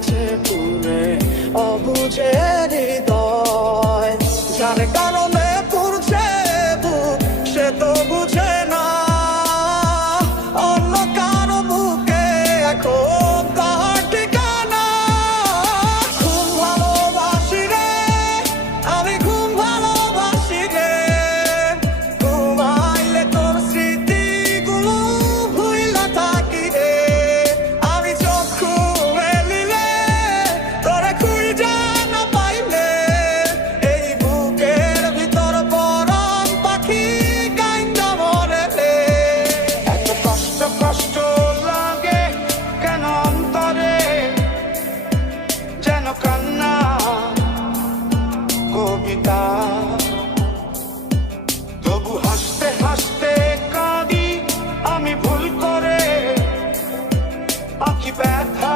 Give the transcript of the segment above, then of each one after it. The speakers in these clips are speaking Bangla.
আছে পুরে অবুঝে হৃদয়, যার কারণে পুরছে বুক সে তো বুঝে না অন্য কারো বুকে এখন কার ঠিকানা। ঘুম ভালোবাসি রে আমি, ঘুম ভালোবাসি রে, ঘুমাইলে তোর স্মৃতিগুলো ভুইলা থাকি রে। আমি চক্ষু মেলিলে তোরে খুঁজা না পাইলে এই বুকের ভিতর পরাণ পাখি কাইন্দা মরে রে। এত কষ্ট কষ্ট লাগে কেন অন্তরে, যেন কান্না কবিতা, তবু হাসতে হাসতে কাঁদি আমি ভুল করে, আঁকি ব্যথা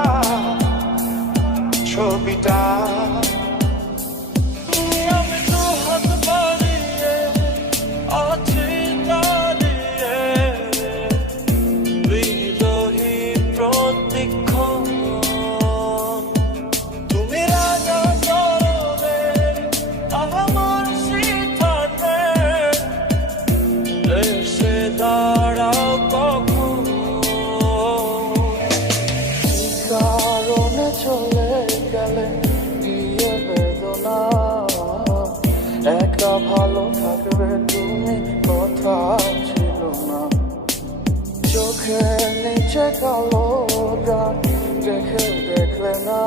ছবিটা। আমি তো হাত বাড়িয়ে আছি দাঁড়িয়ে, বিরোহী প্রতিক্ষণ। তুমি রাজা চরণে আমার সিদ্ধান্তে এসে দাঁড়াও কখন। কারণে চলে গেলে দিয়ে বেদনা, একা ভালো থাকবে তুমি কথা ছিল না। চোখের নিচে কালো দাগ দেখে দেখলে না